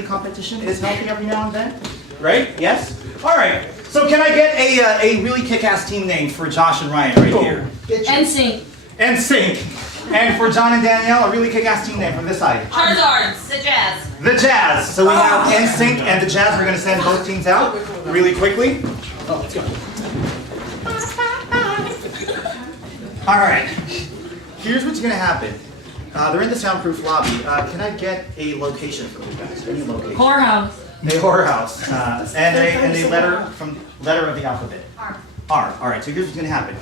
friendly competition is healthy every now and then. Right? Yes? All right. So can I get a really kick-ass team name for Josh and Ryan right here? NSYNC. NSYNC. And for John and Danielle, a really kick-ass team name from this side. Charizards. The Jazz. The Jazz. So we have NSYNC and the Jazz. We're going to send both teams out really quickly. Oh, let's go. All right. Here's what's going to happen. They're in the soundproof lobby. Can I get a location for you guys? Any location? Whorehouse. A whorehouse. And a letter of the alphabet. R. R. All right. So here's what's going to happen.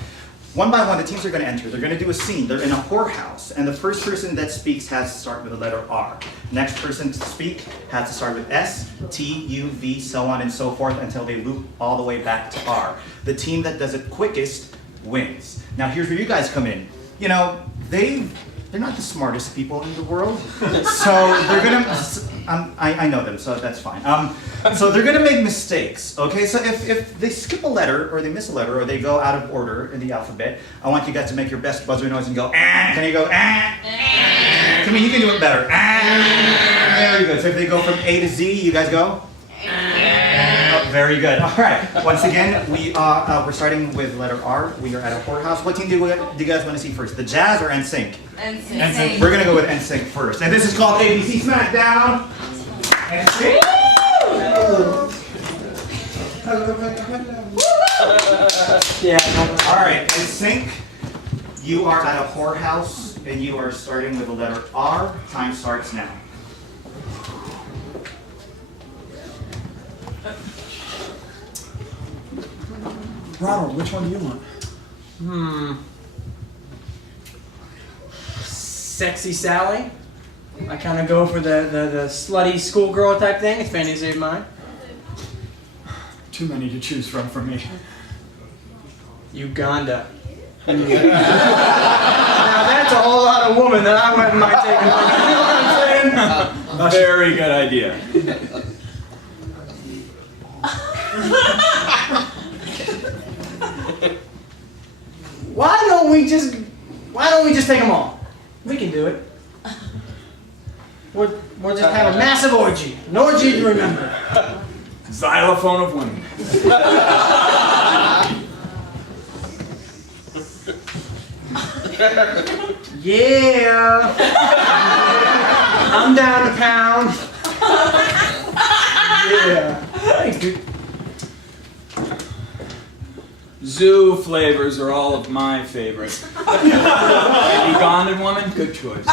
One by one, the teams are going to enter. They're going to do a scene. They're in a whorehouse, and the first person that speaks has to start with the letter R. Next person to speak has to start with S, T, U, V, so on and so forth until they loop all the way back to R. The team that does it quickest wins. Now here's where you guys come in. You know, they're not the smartest people in the world, so they're gonna. I know them, so that's fine. So they're gonna make mistakes. Okay, so if they skip a letter or they miss a letter or they go out of order in the alphabet, I want you guys to make your best buzzer noise and go. Can you go? Come on, you can do it better. Very good. So if they go from A to Z, you guys go. Oh, very good. All right. Once again, we're starting with letter R. We are at a whorehouse. What team do you guys want to see first? The Jazz or NSYNC? NSYNC. We're gonna go with NSYNC first, and this is called ABC Smackdown. NSYNC. Yeah. All right, NSYNC. You are at a whorehouse, and you are starting with the letter R. Time starts now. Ronald, which one do you want? Sexy Sally. I kind of go for the slutty schoolgirl type thing. It's fantasy of mine. Too many to choose from for me. Uganda. Now that's a whole lot of woman that I might take. You know what I'm saying? Very good idea. Why don't we just take them all? We can do it. We'll just have a massive orgy. An orgy to remember. Xylophone of women. Yeah. I'm down a pound. Yeah. Thanks, dude. Zoo flavors are all of my favorite. Ugandan woman, good choice.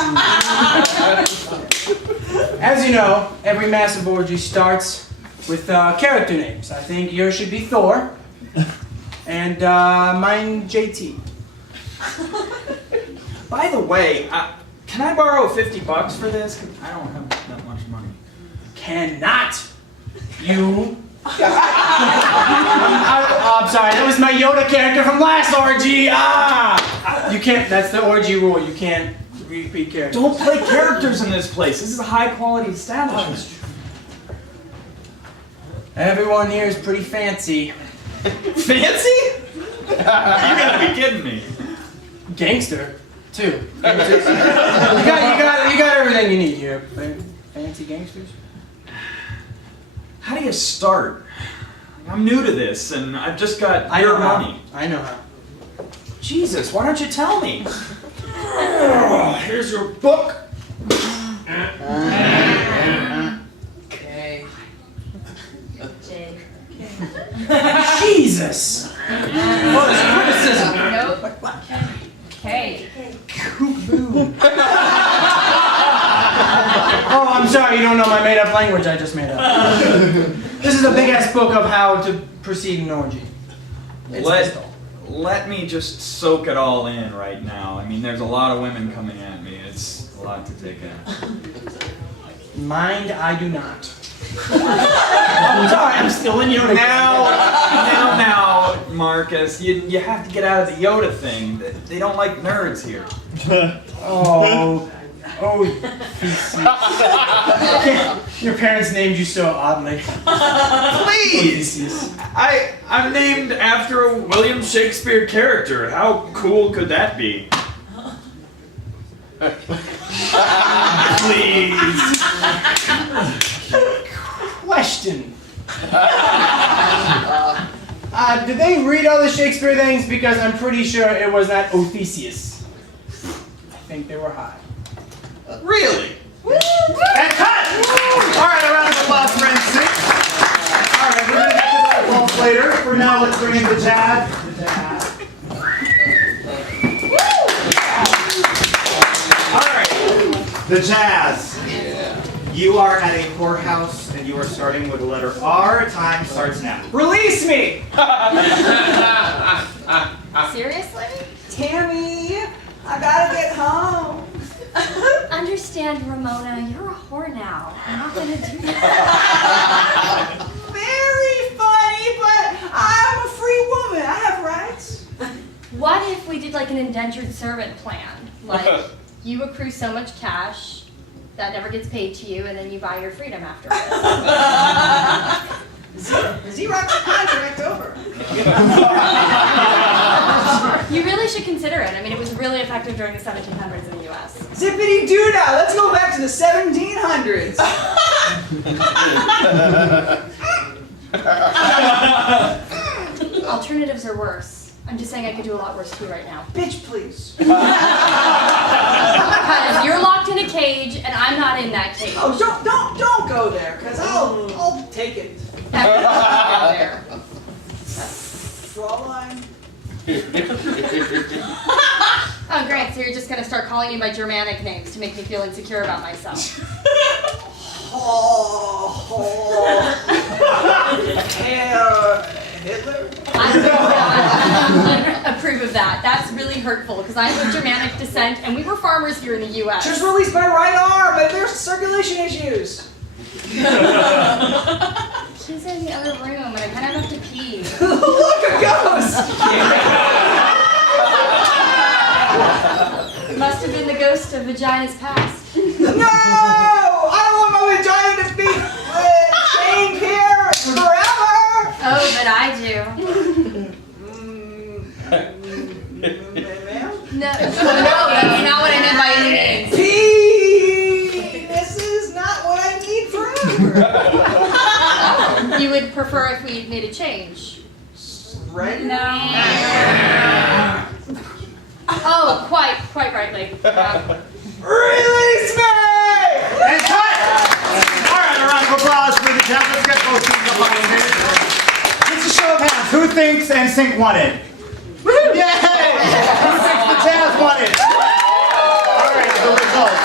As you know, every massive orgy starts with character names. I think yours should be Thor, and mine JT. By the way, can I borrow $50 for this? 'Cause I don't have that much money. Cannot. You. I'm sorry, that was my Yoda character from last orgy. You can't. That's the orgy rule. You can't repeat characters. Don't play characters in this place. This is a high-quality establishment. Everyone here is pretty fancy. Fancy? You gotta be kidding me. Gangster, too. You got everything you need here. Fancy gangsters. How do you start? I'm new to this, and I've just got your money. I know how. Jesus, why don't you tell me? Here's your book. K. J. Jesus! What is criticism? Nope. K. Oh, I'm sorry, you don't know my made-up language I just made up. This is a big-ass book of how to proceed an orgy. Let me just soak it all in right now. I mean, there's a lot of women coming at me. It's a lot to take in. Mind, I do not. I'm sorry, I'm still in Yoda. Now, Marcus, you have to get out of the Yoda thing. They don't like nerds here. Oh, your parents named you so oddly. Please! I'm named after a William Shakespeare character. How cool could that be? Please. Question. Did they read all the Shakespeare things? Because I'm pretty sure it was not Odysseus. I think they were high. Really? And cut! All right, a round of applause for NSYNC. All right, we're going to get to the results later. For now, let's bring in the jazz. All right, the jazz. You are at a whorehouse, and you are starting with the letter R. Time starts now. Release me! Seriously? Tammy, I gotta get home. Understand, Ramona, you're a whore now. I'm not gonna do that. Very funny, but I'm a free woman. I have rights. What if we did like an indentured servant plan? Like, you accrue so much cash that never gets paid to you, and then you buy your freedom afterwards. Xerox the contract over. You really should consider it. I mean, it was really effective during the 1700s in the U.S. Zippity doo dah. Let's go back to the 1700s. Alternatives are worse. I'm just saying I could do a lot worse too right now. Bitch, please. Because you're locked in a cage, and I'm not in that cage. Oh, don't go there, cause I'll take it. There. Fraulein. Oh, great. So you're just going to start calling me by Germanic names to make me feel insecure about myself. Hitler? I don't approve of that. That's really hurtful because I'm of Germanic descent and we were farmers here in the U.S. Just released my right arm, but there's circulation issues. She's in the other room and I kind of have to pee. Look, a ghost! It must have been the ghost of vagina's past. No! I don't want my vagina to be chained here forever! Oh, but I do. Ma'am? No, that's not what I meant by any means. This is not what I need forever. You would prefer if we made a change? Right? No. Oh, quite rightly. Release me! And cut! All right, a round of applause for the jazz. Let's get both teams up on the stage. It's a show of hands. Who thinks NSYNC won it? Yay! Who thinks the jazz won it? All right, the results.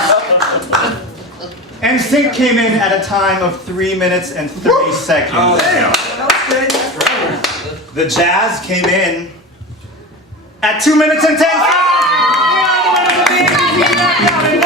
NSYNC came in at a time of 3 minutes and 30 seconds. Oh, damn. That was good. The jazz came in at 2 minutes and 10 seconds. We are the winners of the ABC Smackdown.